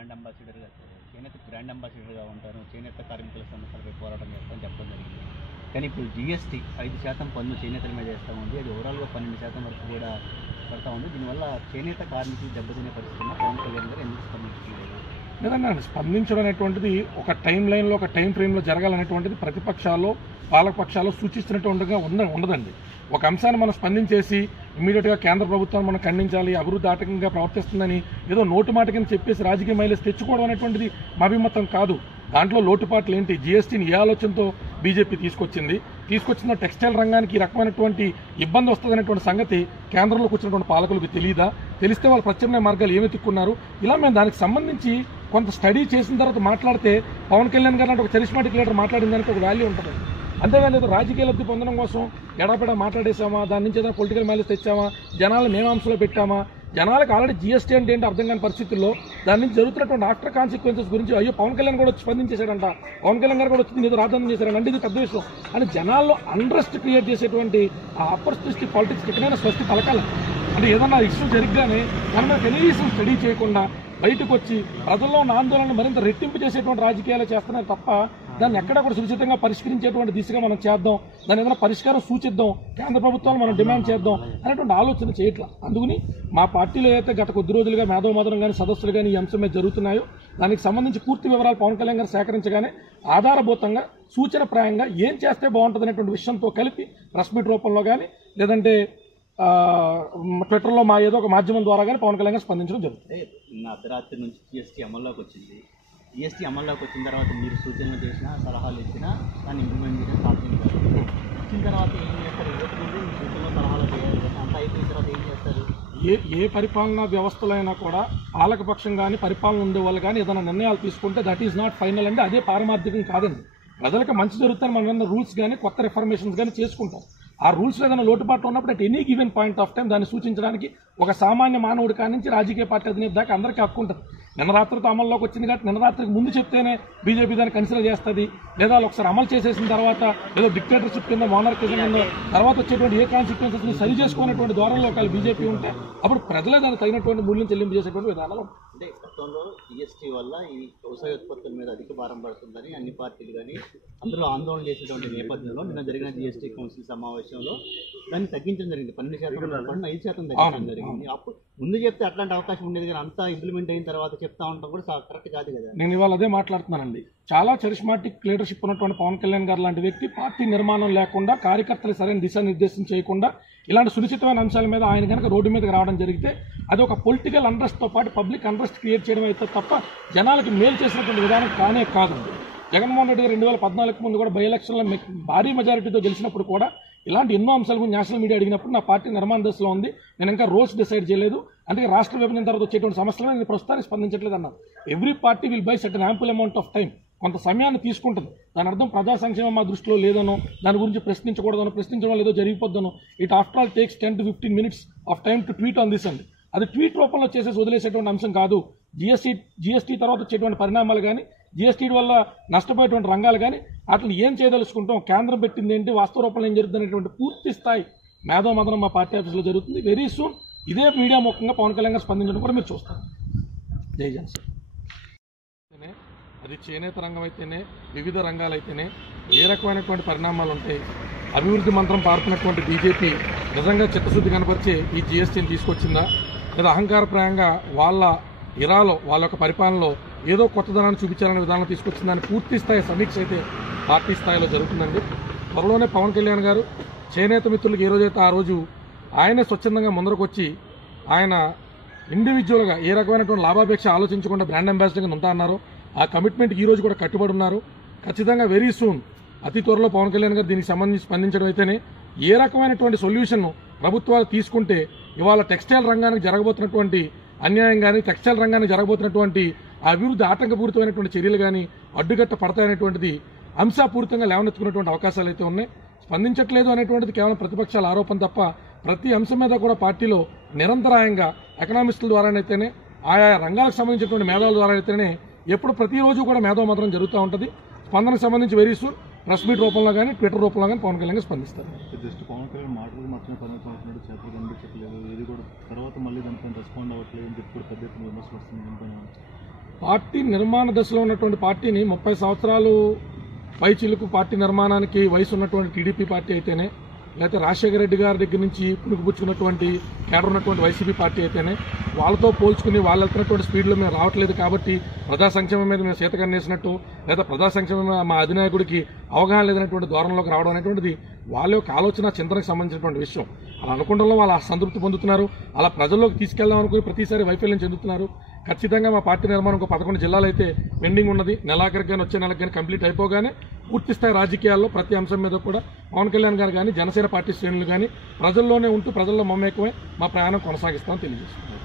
Brand అంబాసిడర్గా చేనేత brand అంబాసిడర్గా ఉంటాను, చేనేత కార్మికుల సమస్యలపై పోరాటం చేస్తామని చెప్పడం జరిగింది. కానీ ఇప్పుడు జీఎస్టీ 5% పన్ను చేనేతల మీద వేస్తూ ఉంది. అది ఓవరాల్గా 12% వరకు కూడా పడతా ఉంది. దీనివల్ల చేనేత కార్మికులు దెబ్బతినే పరిస్థితుల్లో పవన్ కళ్యాణ్ గారు ఎందుకు స్పందించలేదు? లేదన్నా, స్పందించడం అనేటువంటిది ఒక టైం లైన్లో, ఒక టైం ఫ్రేమ్లో జరగాలనేటువంటిది ప్రతిపక్షాలు పాలకపక్షాలు సూచిస్తున్నట్టుగా ఉండదండి. ఒక అంశాన్ని మనం స్పందించేసి ఇమీడియట్గా కేంద్ర ప్రభుత్వం మనం ఖండించాలి, అభివృద్ధి ఆటంకంగా ప్రవర్తిస్తుందని ఏదో నోటు మాట కింద చెప్పేసి రాజకీయ మైలేజ్ తెచ్చుకోవడం అనేటువంటిది మా అభిమతం కాదు. దాంట్లో లోటుపాట్లు ఏంటి, జీఎస్టీని ఏ ఆలోచనతో బీజేపీ తీసుకొచ్చిన టెక్స్టైల్ రంగానికి ఈ రకమైనటువంటి ఇబ్బంది వస్తుందనేటువంటి సంగతి కేంద్రంలోకి వచ్చినటువంటి పాలకులకు తెలియదా? తెలిస్తే వాళ్ళు ప్రత్యామ్నాయ మార్గాలు ఏమి ఎత్తుక్కున్నారు? ఇలా మేము దానికి సంబంధించి కొంత స్టడీ చేసిన తర్వాత మాట్లాడితే పవన్ కళ్యాణ్ గారు అంటే ఒక చరిస్మాటిక్ లీడర్ మాట్లాడిన దానికి ఒక వాల్యూ ఉంటుంది. అంతేగాని ఏదో రాజకీయ లబ్ధి పొందడం కోసం ఎడాపెడా మాట్లాడేసామా, దాని నుంచి ఏదైనా పొలిటికల్ మైలేజ్ తెచ్చామా, జనాలను మేమాంసంలో పెట్టామా? జనాలకు ఆల్రెడీ జీఎస్టీ అంటే ఏంటి అర్థం కాని పరిస్థితుల్లో దాని నుంచి జరుగుతున్నటువంటి ఆఫ్టర్ కాన్సిక్వెన్సెస్ గురించి అయ్యో పవన్ కళ్యాణ్ కూడా వచ్చి స్పందించేశాడంట, పవన్ కళ్యాణ్ గారు కూడా వచ్చి ఏదో రాజధాని చేశారంట, అంటే ఇది పెద్ద విషయం అని జనాల్లో అండ్రెస్ట్ క్రియేట్ చేసేటువంటి ఆ అపర్చునిస్టిక్ పాలిటిక్స్ ఎక్కడైనా స్వస్తి పలకాలి. అంటే ఏదన్నా ఇష్యూ జరిగ్గానే మనం కనీసం స్టడీ చేయకుండా బయటకు వచ్చి ప్రజల్లో ఉన్న ఆందోళన మరింత రెట్టింపు చేసేటువంటి రాజకీయాలు చేస్తున్నారు తప్ప దాన్ని ఎక్కడ కూడా సురక్షితంగా పరిష్కరించేటువంటి దిశగా మనం చేద్దాం, దాని ఏదైనా పరిష్కారం సూచిద్దాం, కేంద్ర ప్రభుత్వాలు మనం డిమాండ్ చేద్దాం అనేటువంటి ఆలోచన చేయట్లా. అందుకని మా పార్టీలో అయితే గత కొద్ది రోజులుగా మేధోమదనం కానీ సదస్సులు కానీ ఈ అంశం మీద జరుగుతున్నాయో దానికి సంబంధించి పూర్తి వివరాలు పవన్ కళ్యాణ్ గారు సేకరించగానే ఆధారభూతంగా సూచనప్రాయంగా ఏం చేస్తే బాగుంటుంది అనేటువంటి విషయంతో కలిపి ప్రెస్ మీట్ రూపంలో కానీ లేదంటే ట్విట్టర్లో మా ఏదో ఒక మాధ్యమం ద్వారా కానీ పవన్ కళ్యాణ్ గారు స్పందించడం జరుగుతుంది. నిన్న అర్ధరాత్రి నుంచి జీఎస్టీ అమల్లోకి వచ్చింది. జీఎస్టీ అమల్లోకి వచ్చిన తర్వాత మీరు సూచనలు చేసినా, సలహాలు ఇచ్చినా దాన్ని ఇంప్లిమెంట్ చేయడం సాధ్యం కాదు. వచ్చిన తర్వాత ఏం చేస్తారు? మీ సూచనలు సలహాలు చేయాలి, అంతా అయిపోయిన తర్వాత ఏం చేస్తారు? ఏ పరిపాలనా వ్యవస్థలైనా కూడా పాలకపక్షం కానీ పరిపాలన ఉండే వాళ్ళు కానీ ఏదైనా నిర్ణయాలు తీసుకుంటే దట్ ఈజ్ నాట్ ఫైనల్ అండి, అదే పారమార్థికం కాదండి. ప్రజలకు మంచి జరుగుతాయని మనం రూల్స్ కానీ కొత్త రిఫర్మేషన్స్ కానీ చేసుకుంటాం. ఆ రూల్స్లో ఏదైనా లోటుపాట్లు ఉన్నప్పుడు at any given point of time దాన్ని సూచించడానికి ఒక సామాన్య మానవుడి కాడి నుంచి రాజకీయ పార్టీ అధినేత దాకా అందరికీ హక్కు ఉంటుంది. నిన్న రాత్రితో అమల్లోకి వచ్చింది కాబట్టి నిన్న రాత్రికి ముందు చెప్తేనే బీజేపీ దాన్ని కన్సిడర్ చేస్తుంది, లేదా ఒకసారి అమలు చేసేసిన తర్వాత ఏదో డిక్టేటర్షిప్ కింద మోనార్కిజం కింద తర్వాత వచ్చేటువంటి ఏ కాన్సిక్వెన్సెస్ని సరి చేసుకునేటువంటి ధోరణిలో ఒకవేళ బీజేపీ ఉంటే అప్పుడు ప్రజలే దానికి తగినటువంటి మూల్యం చెల్లింపు చేసేటువంటి విధానాలు. అంటే గతంలో జీఎస్టీ వల్ల ఈ వ్యవసాయ ఉత్పత్తుల మీద అధిక భారం పడుతుందని అన్ని పార్టీలు కానీ అందరూ ఆందోళన చేసేటువంటి నేపథ్యంలో నిన్న జరిగిన జీఎస్టీ కౌన్సిల్ సమావేశంలో దాన్ని తగ్గించడం జరిగింది. 12% పన్ను 5% తగ్గించడం జరిగింది. అప్పుడు ముందు చెప్తే అట్లాంటి అవకాశం ఉండేది, కానీ అంతా ఇంప్లిమెంట్ అయిన తర్వాత చెప్తా ఉంటాం కూడా కరెక్ట్ కాదు కదా. నేను ఇవాళ అదే మాట్లాడుతున్నానండి. చాలా చరిస్మాటిక్ లీడర్షిప్ ఉన్నటువంటి పవన్ కళ్యాణ్ గారు లాంటి వ్యక్తి పార్టీ నిర్మాణం లేకుండా, కార్యకర్తలు సరైన దిశానిర్దేశం చేయకుండా ఇలాంటి సునిశ్చితమైన అంశాల మీద ఆయన కనుక రోడ్డు మీదకి రావడం జరిగితే అది ఒక పొలిటికల్ అండ్రెస్ట్తో పాటు పబ్లిక్ అండ్రెస్ట్ క్రియేట్ చేయడం అయితే తప్ప జనాలకి మేలు చేసినటువంటి విధానం కానే కాదండి. జగన్మోహన్ రెడ్డి గారు 2014 ముందు కూడా బై ఎలక్షన్లో భారీ మెజారిటీతో గెలిచినప్పుడు కూడా ఇలాంటి ఎన్నో అంశాల గురించి నేషనల్ మీడియా అడిగినప్పుడు నా పార్టీ నిర్మాణ దశలో ఉంది, నేను ఇంకా రోల్స్ డిసైడ్ చేయలేదు, అందుకే రాష్ట్ర విభజన తర్వాత వచ్చేటువంటి సమస్యలను నేను ప్రస్తుతానికి స్పందించట్లేదు అన్నారు. Every party will buy certain ample amount of time, కొంత సమయాన్ని తీసుకుంటుంది. దాని అర్థం ప్రజా సంక్షేమం మా దృష్టిలో లేదనో, దాని గురించి ప్రశ్నించకూడదనో, ప్రశ్నించడం లేదో జరిగిపోద్దనో. It after all takes 10 to 15 minutes of time to tweet on this అండి. అది ట్వీట్ రూపంలో చేసేసి వదిలేసేటువంటి అంశం కాదు. జీఎస్టీ తర్వాత వచ్చేటువంటి పరిణామాలు కానీ, జీఎస్టీ వల్ల నష్టపోయేటువంటి రంగాలు కానీ వాటిని ఏం చేయదలుచుకుంటాం, కేంద్రం పెట్టింది ఏంటి, వాస్తవ రూపంలో ఏం జరుగుతుంది అనేటువంటి పూర్తి స్థాయి మేధోమదనం మా పార్టీ ఆఫీసులో జరుగుతుంది. వెరీ సూన్ ఇదే మీడియా ముఖంగా పవన్ కళ్యాణ్ గారు స్పందించడం కూడా మీరు చూస్తారు. జై జన్ సార్. అది చేనేత రంగం అయితేనే, వివిధ రంగాలైతేనే ఏ రకమైనటువంటి పరిణామాలు ఉంటాయి. అభివృద్ధి మంత్రం పారుతున్నటువంటి బీజేపీ నిజంగా చిత్తశుద్ధి కనపరిచే ఈ జీఎస్టీని తీసుకొచ్చిందా, లేదా అహంకారప్రాయంగా వాళ్ళ ఇరాలో వాళ్ళ యొక్క పరిపాలనలో ఏదో కొత్తదనాన్ని చూపించాలనే విధానం తీసుకొచ్చిందని పూర్తి స్థాయి సమీక్ష అయితే పార్టీ స్థాయిలో జరుగుతుందండి. త్వరలోనే పవన్ కళ్యాణ్ గారు చేనేత మిత్రులకు ఏ రోజైతే ఆ రోజు ఆయనే స్వచ్ఛందంగా ముందరకు వచ్చి ఆయన ఇండివిజువల్గా ఏ రకమైనటువంటి లాభాపేక్ష ఆలోచించకుండా బ్రాండ్ అంబాసిడర్గా ఉంటా అన్నారో ఆ కమిట్మెంట్కి ఈ రోజు కూడా కట్టుబడి ఉన్నారు. ఖచ్చితంగా వెరీ సూన్ అతి త్వరలో పవన్ కళ్యాణ్ గారు దీనికి సంబంధించి స్పందించడం అయితేనే ఏ రకమైనటువంటి సొల్యూషన్ ప్రభుత్వాలు తీసుకుంటే ఇవాళ టెక్స్టైల్ రంగానికి జరగబోతున్నటువంటి అన్యాయం కానీ, టెక్స్టైల్ రంగానికి జరగబోతున్నటువంటి అభివృద్ధి ఆటంకపూరితమైనటువంటి చర్యలు కానీ అడ్డుగట్ట పడతాయనేటువంటిది అంశాపూరితంగా లేవనెత్తుకున్నటువంటి అవకాశాలు అయితే ఉన్నాయి. స్పందించట్లేదు అనేటువంటిది కేవలం ప్రతిపక్షాల ఆరోపణ తప్ప ప్రతి అంశం మీద కూడా పార్టీలో నిరంతరాయంగా ఎకనామిస్టుల ద్వారానైతేనే, ఆయా రంగాలకు సంబంధించినటువంటి మేధావుల ద్వారా అయితేనే ఎప్పుడు ప్రతిరోజు కూడా మేధోమదనం జరుగుతూ ఉంటుంది. స్పందనకు సంబంధించి వెరీ సూన్ ప్రెస్ మీట్ రూపంలో కానీ, ట్విట్టర్ రూపంలో కానీ పవన్ కళ్యాణ్ స్పందిస్తారు. జస్ట్ పవన్ కళ్యాణ్ మాటలు మాత్రమే పరిమితం అవుతున్నాడు, చేతులు కనిపించట్లేదు, ఇది కూడా తర్వాత మళ్ళీ దానిపైన రెస్పాండ్ అవ్వట్లేదు అని చెప్పి పెద్ద ఎత్తున విమర్శలు వస్తుంది. పార్టీ నిర్మాణ దశలో ఉన్నటువంటి పార్టీని 30 సంవత్సరాలు పైచిలుకు పార్టీ నిర్మాణానికి వయసు ఉన్నటువంటి టీడీపీ పార్టీ అయితేనే, లేకపోతే రాజశేఖర రెడ్డి గారి దగ్గర నుంచి పుణుకుపుచ్చుకున్నటువంటి కేడర్ ఉన్నటువంటి వైసీపీ పార్టీ అయితేనే, వాళ్ళతో పోల్చుకుని వాళ్ళు వెళ్తున్నటువంటి స్పీడ్లో మేము రావట్లేదు కాబట్టి ప్రజా సంక్షేమం మీద మేము సీతకన్నేసినట్టు, లేదా ప్రజా సంక్షేమం మా అధినాయకుడికి అవగాహన లేదనేటువంటి ధోరణిలోకి రావడం అనేటువంటిది వాళ్ళ యొక్క ఆలోచన చింతనకు సంబంధించినటువంటి విషయం. అలా అనుకోవడంలో వాళ్ళు సంతృప్తి పొందుతున్నారు. అలా ప్రజల్లోకి తీసుకెళ్దాం అనుకుని ప్రతిసారి వైఫల్యం చెందుతున్నారు. ఖచ్చితంగా మా పార్టీ నిర్మాణం ఒక 11 జిల్లాలు అయితే పెండింగ్ ఉన్నది. నెలాఖరికి కానీ వచ్చే నెలకు కానీ కంప్లీట్ అయిపోగానే పూర్తిస్థాయి రాజకీయాల్లో ప్రతి అంశం మీద కూడా పవన్ కళ్యాణ్ గారు కానీ జనసేన పార్టీ శ్రేణులు కానీ ప్రజల్లోనే ఉంటూ ప్రజల్లో మమేకమై మా ప్రయాణం కొనసాగిస్తామని తెలియజేస్తున్నాం.